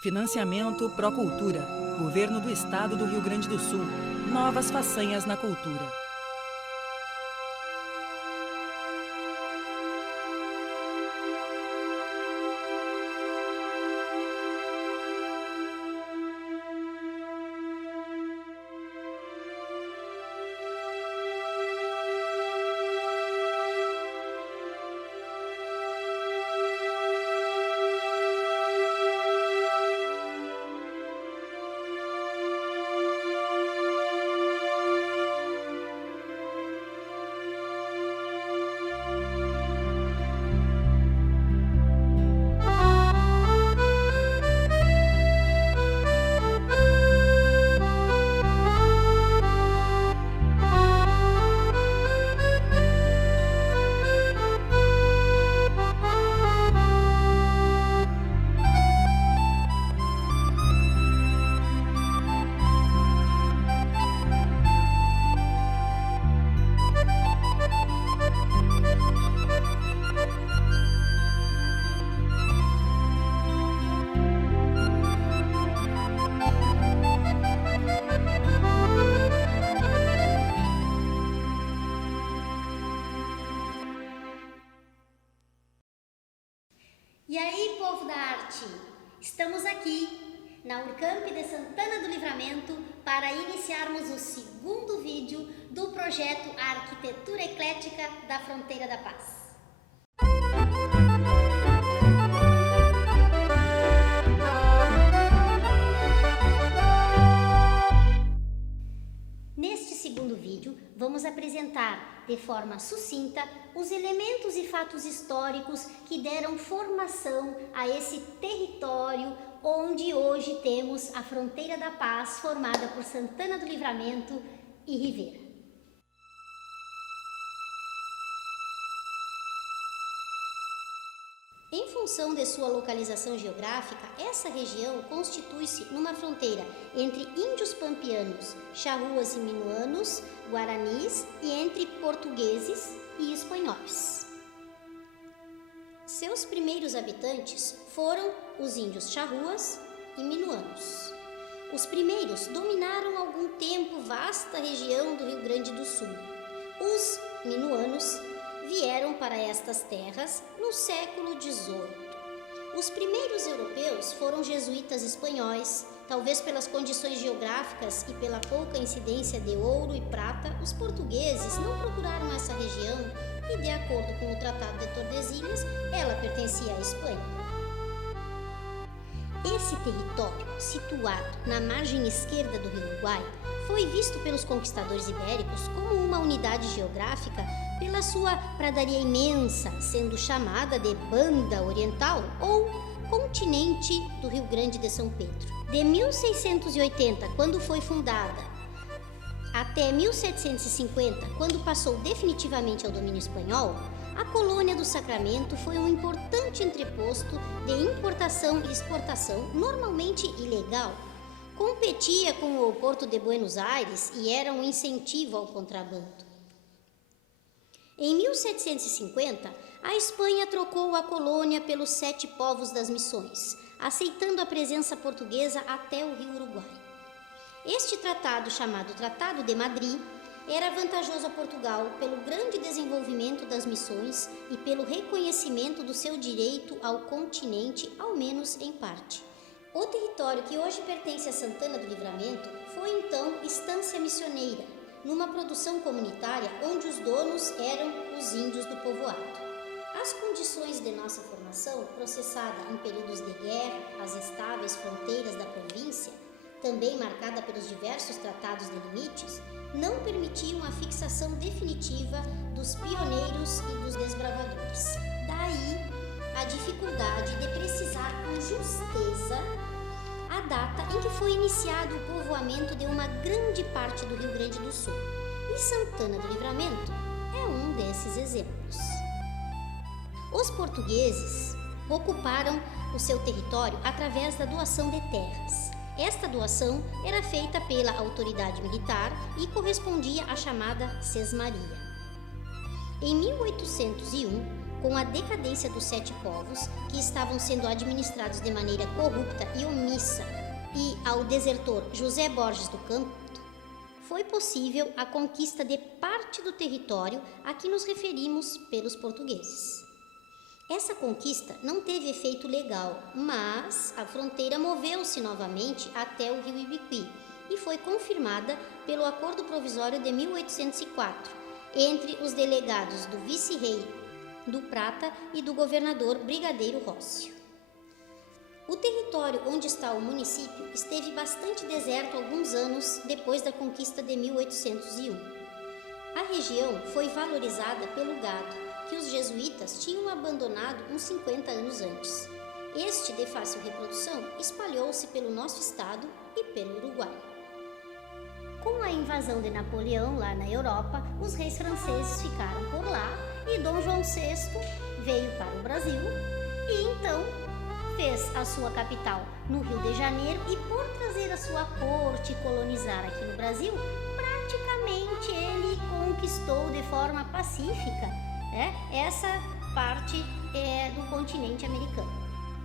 Financiamento Procultura. Governo do Estado do Rio Grande do Sul. Novas façanhas na cultura. E aí, povo da arte, estamos aqui na Urcamp de Santana do Livramento para iniciarmos o segundo vídeo do projeto Arquitetura Eclética da Fronteira da Paz. Neste segundo vídeo, vamos apresentar de forma sucinta os elementos e fatos históricos que deram formação a esse território onde hoje temos a Fronteira da Paz, formada por Santana do Livramento e Rivera. Em função de sua localização geográfica, essa região constitui-se numa fronteira entre índios pampianos, charruas e minuanos, guaranis e entre portugueses e espanhóis. Seus primeiros habitantes foram os índios charruas e minuanos. Os primeiros dominaram algum tempo vasta região do Rio Grande do Sul. Os minuanos vieram para estas terras no século XVIII. Os primeiros europeus foram jesuítas espanhóis. Talvez pelas condições geográficas e pela pouca incidência de ouro e prata, os portugueses não procuraram essa região e, de acordo com o Tratado de Tordesilhas, ela pertencia à Espanha. Esse território, situado na margem esquerda do Rio Uruguai, foi visto pelos conquistadores ibéricos como uma unidade geográfica pela sua pradaria imensa, sendo chamada de Banda Oriental ou Continente do Rio Grande de São Pedro. De 1680, quando foi fundada, até 1750, quando passou definitivamente ao domínio espanhol, a colônia do Sacramento foi um importante entreposto de importação e exportação, normalmente ilegal. Competia com o Porto de Buenos Aires e era um incentivo ao contrabando. Em 1750, a Espanha trocou a colônia pelos 7 povos das Missões, aceitando a presença portuguesa até o Rio Uruguai. Este tratado, chamado Tratado de Madrid, era vantajoso a Portugal pelo grande desenvolvimento das missões e pelo reconhecimento do seu direito ao continente, ao menos em parte. O território que hoje pertence a Santana do Livramento foi então estância missioneira, numa produção comunitária onde os donos eram os índios do povoado. As condições de nossa formação, processada em períodos de guerra, as estáveis fronteiras da província, também marcada pelos diversos tratados de limites, não permitiam a fixação definitiva dos pioneiros e dos desbravadores. Daí a dificuldade de precisar com justeza a data em que foi iniciado o povoamento de uma grande parte do Rio Grande do Sul. E Santana do Livramento é um desses exemplos. Os portugueses ocuparam o seu território através da doação de terras. Esta doação era feita pela autoridade militar e correspondia à chamada sesmaria. Em 1801, Com a decadência dos 7 povos, que estavam sendo administrados de maneira corrupta e omissa, e ao desertor José Borges do Campo, foi possível a conquista de parte do território a que nos referimos pelos portugueses. Essa conquista não teve efeito legal, mas a fronteira moveu-se novamente até o rio Ibiqui e foi confirmada pelo Acordo Provisório de 1804, entre os delegados do vice-rei do Prata e do governador Brigadeiro Rócio. O território onde está o município esteve bastante deserto alguns anos depois da conquista de 1801. A região foi valorizada pelo gado, que os jesuítas tinham abandonado uns 50 anos antes. Este, de fácil reprodução, espalhou-se pelo nosso estado e pelo Uruguai. Com a invasão de Napoleão lá na Europa, os reis franceses ficaram por lá e Dom João VI veio para o Brasil e então fez a sua capital no Rio de Janeiro e por trazer a sua corte e colonizar aqui no Brasil, praticamente ele conquistou de forma pacífica essa parte do continente americano.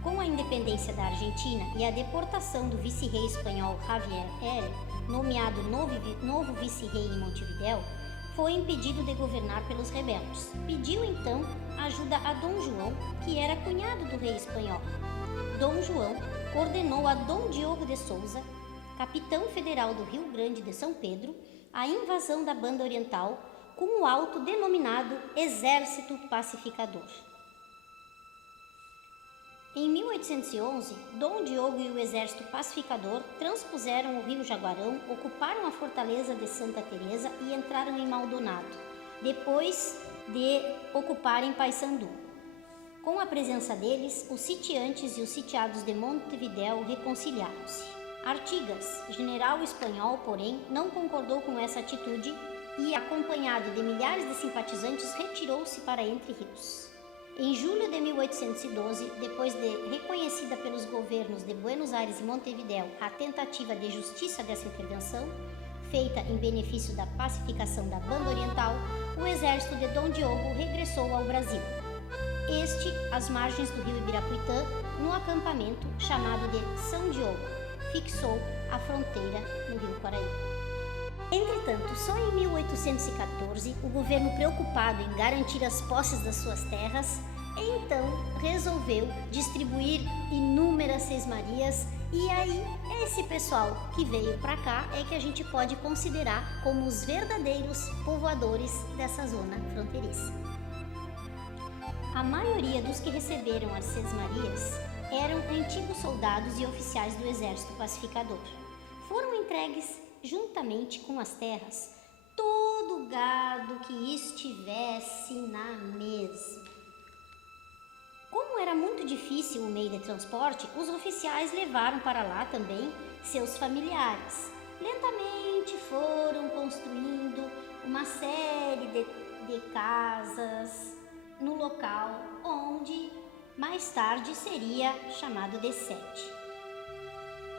Com a independência da Argentina e a deportação do vice-rei espanhol Javier L., nomeado novo vice-rei em Montevidéu, foi impedido de governar pelos rebeldes. Pediu então ajuda a Dom João, que era cunhado do rei espanhol. Dom João ordenou a Dom Diogo de Souza, capitão federal do Rio Grande de São Pedro, a invasão da Banda Oriental com o autodenominado Exército Pacificador. Em 1811, Dom Diogo e o Exército Pacificador transpuseram o rio Jaguarão, ocuparam a fortaleza de Santa Teresa e entraram em Maldonado, depois de ocuparem Paissandu. Com a presença deles, os sitiantes e os sitiados de Montevidéu reconciliaram-se. Artigas, general espanhol, porém, não concordou com essa atitude e, acompanhado de milhares de simpatizantes, retirou-se para Entre Rios. Em julho de 1812, depois de reconhecida pelos governos de Buenos Aires e Montevidéu a tentativa de justiça dessa intervenção, feita em benefício da pacificação da Banda Oriental, o exército de Dom Diogo regressou ao Brasil. Este, às margens do rio Ibirapuitã, no acampamento chamado de São Diogo, fixou a fronteira no rio Paraíba. Entretanto, só em 1814, o governo, preocupado em garantir as posses das suas terras, então resolveu distribuir inúmeras sesmarias, e aí esse pessoal que veio para cá é que a gente pode considerar como os verdadeiros povoadores dessa zona fronteiriça. A maioria dos que receberam as sesmarias eram antigos soldados e oficiais do Exército Pacificador. Foram entregues, juntamente com as terras, todo o gado que estivesse na mesma. Como era muito difícil o meio de transporte, os oficiais levaram para lá também seus familiares. Lentamente foram construindo uma série de casas no local onde mais tarde seria chamado de Sete.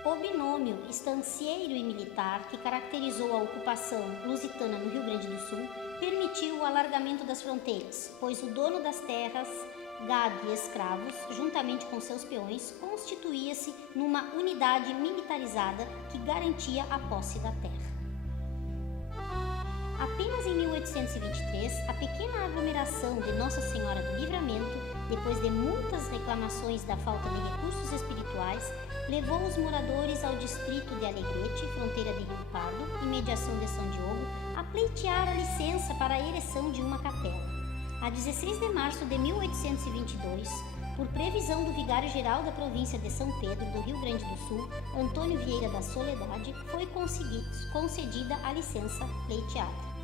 O binômio estancieiro e militar que caracterizou a ocupação lusitana no Rio Grande do Sul permitiu o alargamento das fronteiras, pois o dono das terras, gado e escravos, juntamente com seus peões, constituía-se numa unidade militarizada que garantia a posse da terra. Apenas em 1823, a pequena aglomeração de Nossa Senhora do Livramento, depois de muitas reclamações da falta de recursos espirituais, levou os moradores ao distrito de Alegrete, fronteira de Rio Pardo, imediação de São Diogo, a pleitear a licença para a ereção de uma capela. A 16 de março de 1822, por previsão do vigário-geral da província de São Pedro, do Rio Grande do Sul, Antônio Vieira da Soledade, foi concedida a licença pleiteada.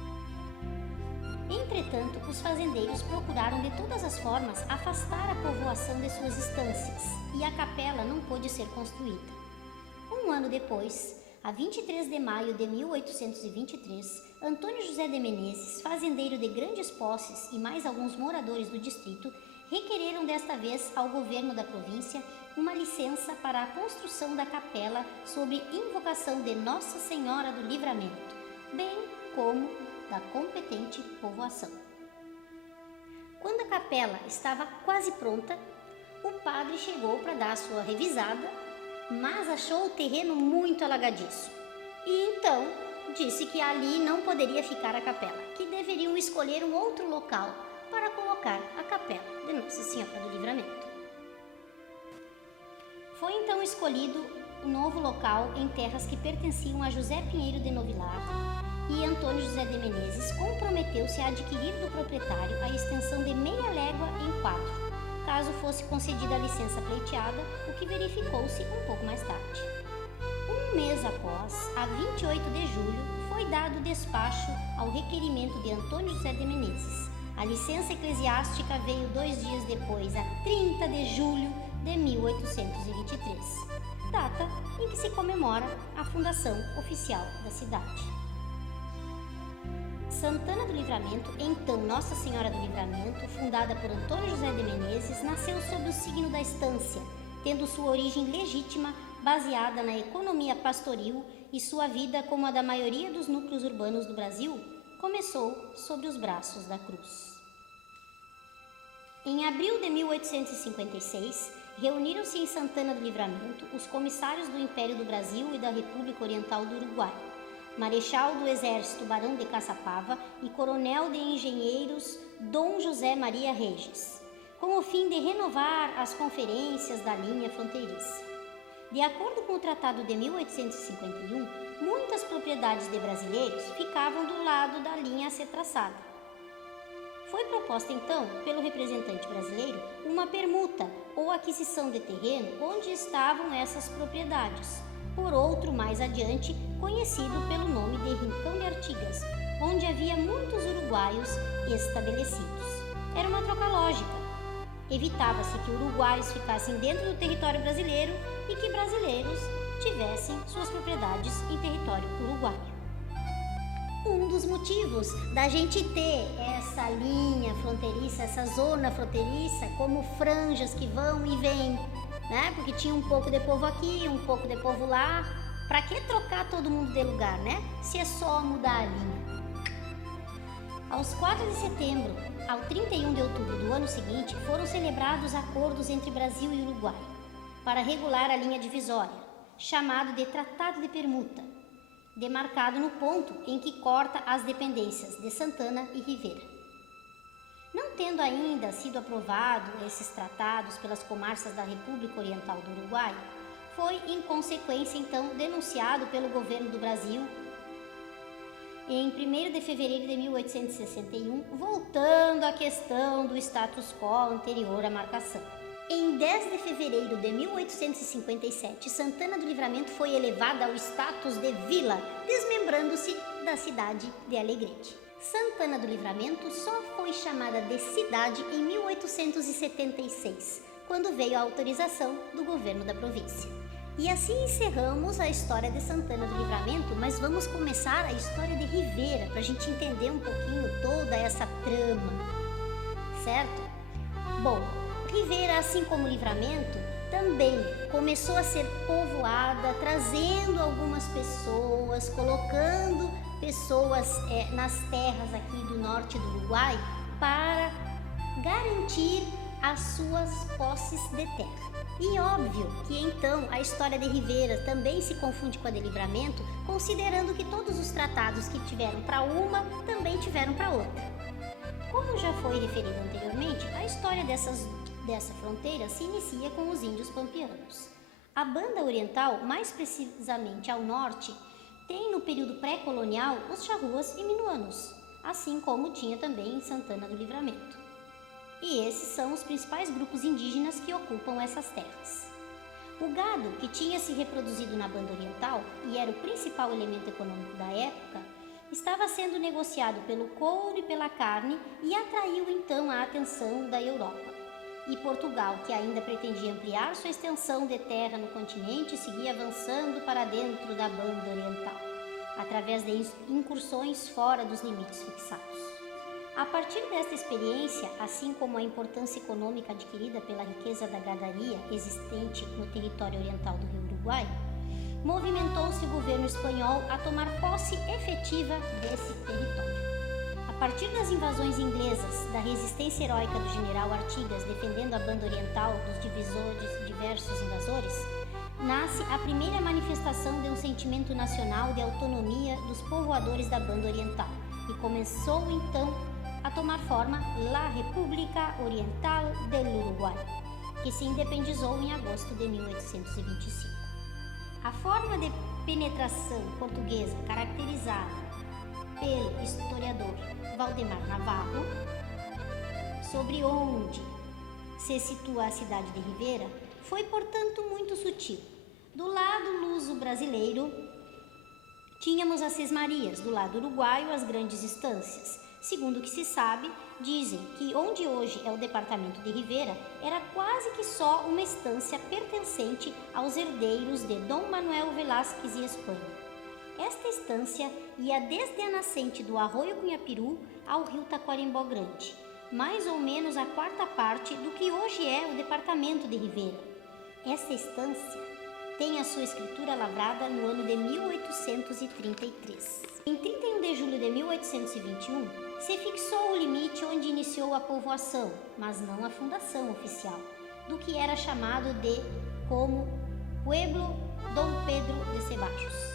Entretanto, os fazendeiros procuraram de todas as formas afastar a povoação de suas estâncias e a capela não pôde ser construída. Um ano depois, a 23 de maio de 1823, Antônio José de Menezes, fazendeiro de grandes posses, e mais alguns moradores do distrito requereram desta vez ao governo da província uma licença para a construção da capela sob invocação de Nossa Senhora do Livramento, bem como da competente povoação. Quando a capela estava quase pronta, o padre chegou para dar a sua revisada, mas achou o terreno muito alagadiço. E então disse que ali não poderia ficar a capela, que deveriam escolher um outro local para colocar a capela de Nossa Senhora do Livramento. Foi então escolhido um novo local em terras que pertenciam a José Pinheiro de Novilar, e Antônio José de Menezes comprometeu-se a adquirir do proprietário a extensão de meia légua em 4, caso fosse concedida a licença pleiteada, o que verificou-se um pouco mais tarde. Um mês após, a 28 de julho, foi dado despacho ao requerimento de Antônio José de Menezes. A licença eclesiástica veio 2 dias depois, a 30 de julho de 1823, data em que se comemora a fundação oficial da cidade. Santana do Livramento, então Nossa Senhora do Livramento, fundada por Antônio José de Menezes, nasceu sob o signo da estância, tendo sua origem legítima baseada na economia pastoril, e sua vida, como a da maioria dos núcleos urbanos do Brasil, começou sob os braços da cruz. Em abril de 1856, reuniram-se em Santana do Livramento os comissários do Império do Brasil e da República Oriental do Uruguai, Marechal do Exército Barão de Caçapava e Coronel de Engenheiros Dom José Maria Regis, com o fim de renovar as conferências da linha fronteiriça. De acordo com o Tratado de 1851, muitas propriedades de brasileiros ficavam do lado da linha a ser traçada. Foi proposta então, pelo representante brasileiro, uma permuta ou aquisição de terreno onde estavam essas propriedades, por outro mais adiante, conhecido pelo nome de Rincão de Artigas, onde havia muitos uruguaios estabelecidos. Era uma troca lógica. Evitava-se que uruguaios ficassem dentro do território brasileiro e que brasileiros tivessem suas propriedades em território uruguaio. Um dos motivos da gente ter essa linha fronteiriça, essa zona fronteiriça, como franjas que vão e vêm, né? Porque tinha um pouco de povo aqui, um pouco de povo lá. Para que trocar todo mundo de lugar, né? Se é só mudar a linha. Aos 4 de setembro ao 31 de outubro do ano seguinte, foram celebrados acordos entre Brasil e Uruguai para regular a linha divisória, chamado de Tratado de Permuta, demarcado no ponto em que corta as dependências de Santana e Rivera. Não tendo ainda sido aprovado esses tratados pelas comarcas da República Oriental do Uruguai, foi em consequência então denunciado pelo governo do Brasil em 1º de fevereiro de 1861, voltando à questão do status quo anterior à marcação. Em 10 de fevereiro de 1857, Santana do Livramento foi elevada ao status de vila, desmembrando-se da cidade de Alegrete. Santana do Livramento só foi chamada de cidade em 1876, quando veio a autorização do governo da província. E assim encerramos a história de Santana do Livramento, mas vamos começar a história de Rivera, para a gente entender um pouquinho toda essa trama, certo? Bom, Rivera, assim como Livramento, também começou a ser povoada, trazendo algumas pessoas, colocando pessoas nas terras aqui do norte do Uruguai para garantir as suas posses de terra. E óbvio que então a história de Rivera também se confunde com a de Livramento, considerando que todos os tratados que tiveram para uma também tiveram para outra. Como já foi referido anteriormente, a história dessa fronteira se inicia com os índios pampeanos. A banda oriental, mais precisamente ao norte, tem no período pré-colonial os charruas e minuanos, assim como tinha também em Santana do Livramento. E esses são os principais grupos indígenas que ocupam essas terras. O gado, que tinha se reproduzido na banda oriental e era o principal elemento econômico da época, estava sendo negociado pelo couro e pela carne e atraiu então a atenção da Europa. E Portugal, que ainda pretendia ampliar sua extensão de terra no continente, seguia avançando para dentro da banda oriental, através de incursões fora dos limites fixados. A partir desta experiência, assim como a importância econômica adquirida pela riqueza da gadaria existente no território oriental do Rio Uruguai, movimentou-se o governo espanhol a tomar posse efetiva desse território. A partir das invasões inglesas, da resistência heróica do general Artigas defendendo a banda oriental dos diversos invasores, nasce a primeira manifestação de um sentimento nacional de autonomia dos povoadores da banda oriental e começou então a tomar forma La República Oriental del Uruguai, que se independizou em agosto de 1825. A forma de penetração portuguesa caracterizada pelo historiador Valdemar Navarro, sobre onde se situa a cidade de Rivera, foi, portanto, muito sutil. Do lado luso-brasileiro, tínhamos as Sesmarias, do lado uruguaio, as grandes estâncias. Segundo o que se sabe, dizem que onde hoje é o departamento de Rivera, era quase que só uma estância pertencente aos herdeiros de Dom Manuel Velázquez e Espanha. Esta estância ia desde a nascente do Arroio Cunhapiru ao rio Taquarembó Grande, mais ou menos a quarta parte do que hoje é o departamento de Rivera. Esta estância tem a sua escritura lavrada no ano de 1833. Em 31 de julho de 1821, se fixou o limite onde iniciou a povoação, mas não a fundação oficial, do que era chamado de como Pueblo Dom Pedro de Cebajos.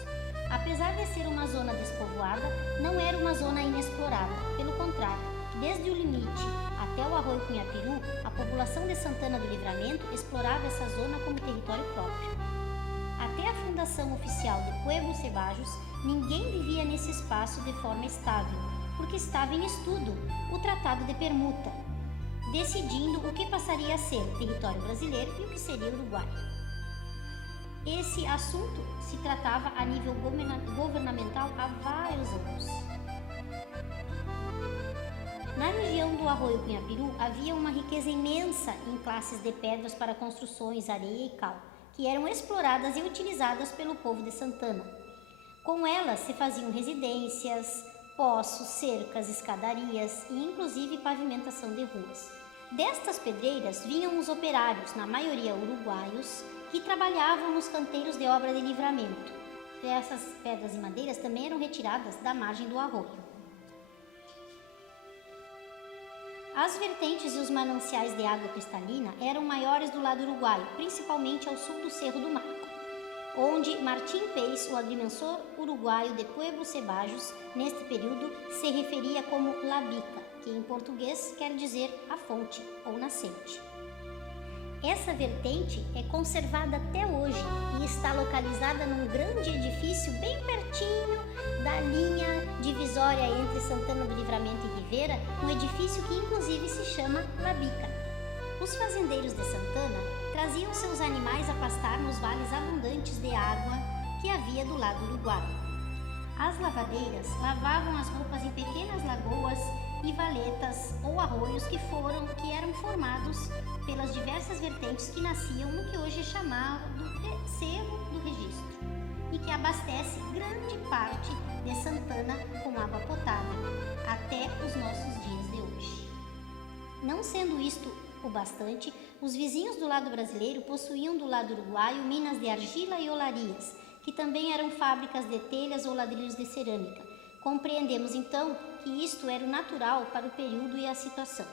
Apesar de ser uma zona despovoada, não era uma zona inexplorada. Pelo contrário, desde o limite até o Arroio Cunhapiru, a população de Santana do Livramento explorava essa zona como território próprio. Até a fundação oficial de Pueblo Cebajos, ninguém vivia nesse espaço de forma estável, porque estava em estudo o Tratado de Permuta, decidindo o que passaria a ser território brasileiro e o que seria Uruguai. Esse assunto se tratava a nível governamental há vários anos. Na região do Arroio Cunhapiru havia uma riqueza imensa em classes de pedras para construções, areia e cal, que eram exploradas e utilizadas pelo povo de Santana. Com elas se faziam residências, poços, cercas, escadarias e inclusive pavimentação de ruas. Destas pedreiras vinham os operários, na maioria uruguaios, que trabalhavam nos canteiros de obra de livramento. Essas pedras e madeiras também eram retiradas da margem do arroio. As vertentes e os mananciais de água cristalina eram maiores do lado uruguaio, principalmente ao sul do Cerro do Marco, onde Martim Peix, o agrimensor uruguaio de Pueblo Cebajos, neste período se referia como La Bica, que em português quer dizer a fonte ou nascente. Essa vertente é conservada até hoje e está localizada num grande edifício bem pertinho da linha divisória entre Santana do Livramento e Rivera, um edifício que inclusive se chama La Bica. Os fazendeiros de Santana traziam seus animais a pastar nos vales abundantes de água que havia do lado uruguaio. As lavadeiras lavavam as roupas em pequenas lagoas e valetas ou arroios que eram formados pelas diversas vertentes que nasciam no que hoje é chamado Cerro do Registro e que abastece grande parte de Santana com água potável até os nossos dias de hoje. Não sendo isto o bastante, os vizinhos do lado brasileiro possuíam do lado uruguaio minas de argila e olarias, que também eram fábricas de telhas ou ladrilhos de cerâmica. Compreendemos então que isto era o natural para o período e a situação.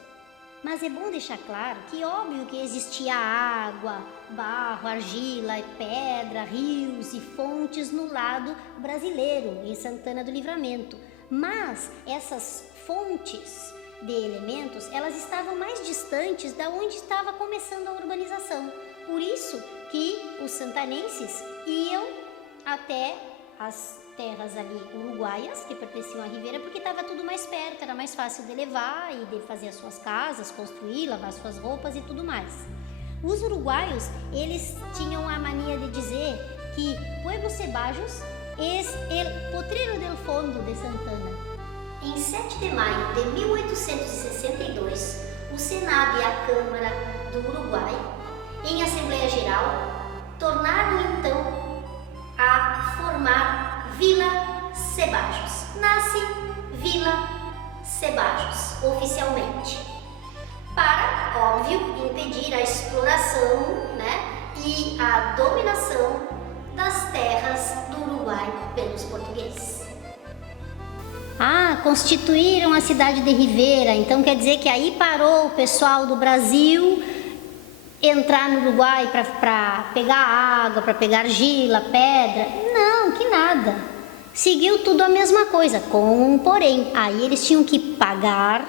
Mas é bom deixar claro que óbvio que existia água, barro, argila, pedra, rios e fontes no lado brasileiro, em Santana do Livramento. Mas essas fontes de elementos, elas estavam mais distantes da onde estava começando a urbanização. Por isso que os santanenses iam até as terras ali uruguaias, que pertenciam à Rivera, porque estava tudo mais perto, era mais fácil de levar e de fazer as suas casas, construir, lavar suas roupas e tudo mais. Os uruguaios, eles tinham a mania de dizer que Pueblo Cebajos es el potrero del fondo de Santana. Em 7 de maio de 1862, o Senado e a Câmara do Uruguai, em Assembleia Geral, tornaram então a formar Vila Cebajos. Nasce Vila Cebajos, oficialmente, para, óbvio, impedir a exploração, e a dominação das terras do Uruguai pelos portugueses. Constituíram a cidade de Rivera, então quer dizer que aí parou o pessoal do Brasil entrar no Uruguai para pegar água, para pegar argila, pedra. Não, que nada. Seguiu tudo a mesma coisa, com um porém. Aí eles tinham que pagar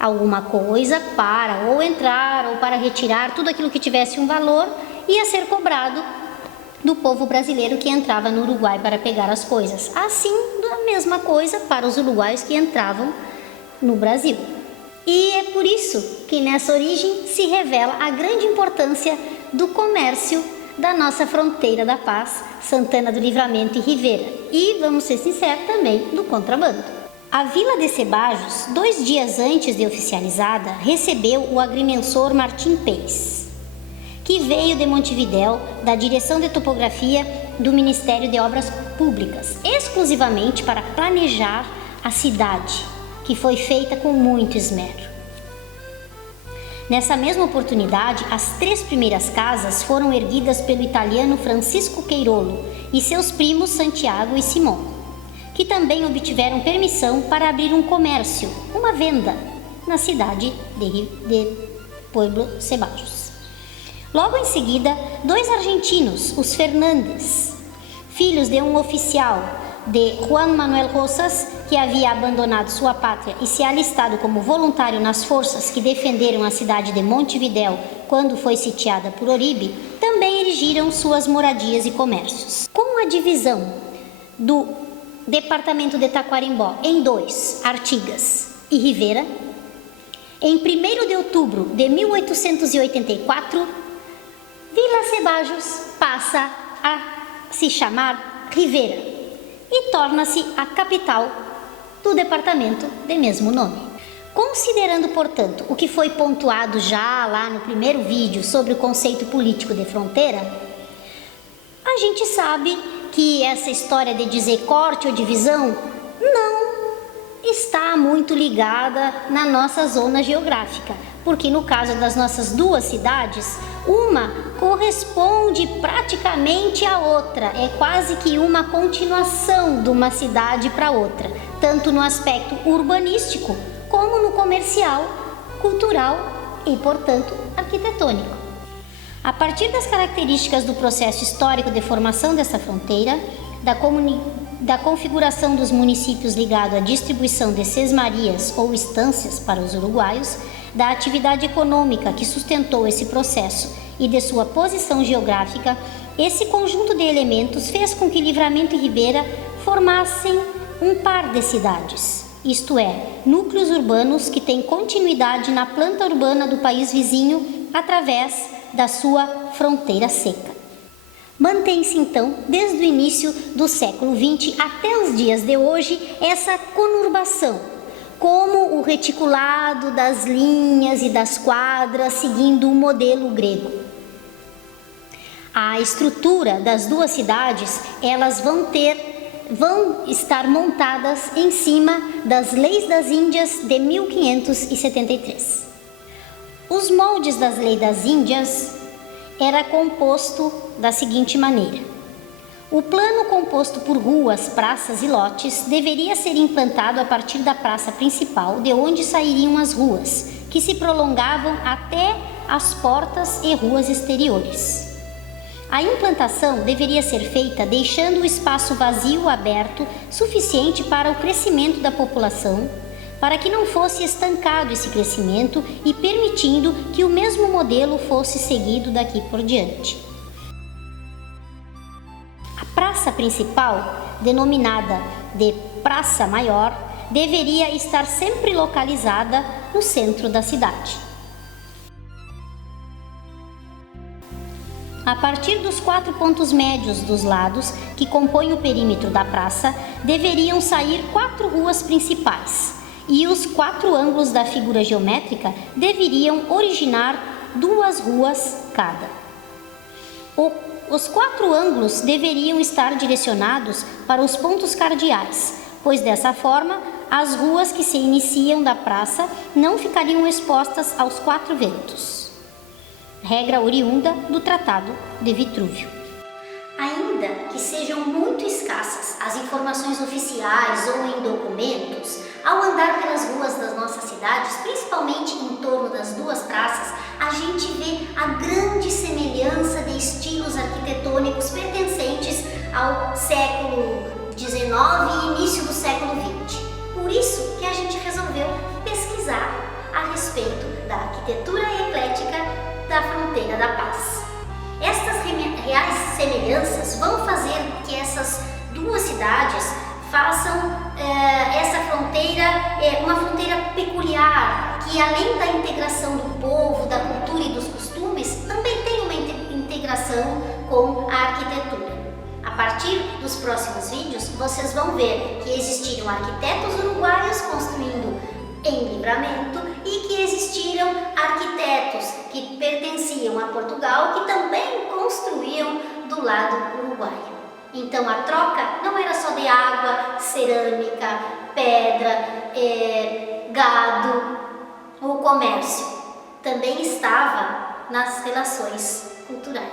alguma coisa para ou entrar ou para retirar, tudo aquilo que tivesse um valor ia ser cobrado do povo brasileiro que entrava no Uruguai para pegar as coisas. Assim, a mesma coisa para os uruguaios que entravam no Brasil. E é por isso que nessa origem se revela a grande importância do comércio da nossa fronteira da paz, Santana do Livramento e Rivera. E, vamos ser sinceros, também do contrabando. A Vila de Cebajos, 2 dias antes de oficializada, recebeu o agrimensor Martim Peix, que veio de Montevidéu, da Direção de Topografia do Ministério de Obras Públicas, exclusivamente para planejar a cidade, que foi feita com muito esmero. Nessa mesma oportunidade, as 3 primeiras casas foram erguidas pelo italiano Francisco Queirolo e seus primos Santiago e Simão, que também obtiveram permissão para abrir um comércio, uma venda, na cidade de Pueblo Cebajos. Logo em seguida, 2 argentinos, os Fernandes, filhos de um oficial de Juan Manuel Rosas, que havia abandonado sua pátria e se alistado como voluntário nas forças que defenderam a cidade de Montevidéu quando foi sitiada por Oribe, também erigiram suas moradias e comércios. Com a divisão do departamento de Taquarimbó em 2, Artigas e Rivera, em 1º de outubro de 1884, Vila Cebajos passa a se chamar Rivera e torna-se a capital do departamento de mesmo nome. Considerando, portanto, o que foi pontuado já lá no primeiro vídeo sobre o conceito político de fronteira, a gente sabe que essa história de dizer corte ou divisão não está muito ligada na nossa zona geográfica, porque no caso das nossas 2 cidades, uma corresponde praticamente à outra, é quase que uma continuação de uma cidade para outra, tanto no aspecto urbanístico como no comercial, cultural e, portanto, arquitetônico. A partir das características do processo histórico de formação dessa fronteira, da configuração dos municípios ligado à distribuição de sesmarias ou estâncias para os uruguaios, da atividade econômica que sustentou esse processo e de sua posição geográfica, esse conjunto de elementos fez com que Livramento e Rivera formassem um par de cidades, isto é, núcleos urbanos que têm continuidade na planta urbana do país vizinho através da sua fronteira seca. Mantém-se então, desde o início do século XX até os dias de hoje, essa conurbação, como o reticulado das linhas e das quadras seguindo o modelo grego. A estrutura das 2 cidades, elas vão estar montadas em cima das Leis das Índias de 1573. Os moldes das Leis das Índias era composto da seguinte maneira: o plano composto por ruas, praças e lotes deveria ser implantado a partir da praça principal, de onde sairiam as ruas, que se prolongavam até as portas e ruas exteriores. A implantação deveria ser feita deixando o espaço vazio aberto suficiente para o crescimento da população, para que não fosse estancado esse crescimento e permitindo que o mesmo modelo fosse seguido daqui por diante. A praça principal, denominada de Praça Maior, deveria estar sempre localizada no centro da cidade. A partir dos 4 pontos médios dos lados, que compõem o perímetro da praça, deveriam sair 4 ruas principais, e os 4 ângulos da figura geométrica deveriam originar 2 ruas cada. Os 4 ângulos deveriam estar direcionados para os pontos cardeais, pois dessa forma as ruas que se iniciam da praça não ficariam expostas aos 4 ventos. Regra oriunda do Tratado de Vitrúvio. Ainda ainda que sejam muito escassas as informações oficiais ou em documentos, ao andar pelas ruas das nossas cidades, principalmente em torno das duas praças, a gente vê a grande semelhança de estilos arquitetônicos pertencentes ao século XIX e início do século XX. Por isso que a gente resolveu pesquisar a respeito da arquitetura eclética da Fronteira da Paz. Estas reais semelhanças vão fazer que essas duas cidades façam essa fronteira uma fronteira peculiar, que além da integração do povo, da cultura e dos costumes, também tem uma integração com a arquitetura. A partir dos próximos vídeos, vocês vão ver que existiram arquitetos uruguaios construindo em Livramento e que existiram arquitetos que pertenciam a Portugal que também construíam do lado uruguaio. Então a troca não era só de água, cerâmica, pedra, gado ou comércio. Também estava nas relações culturais.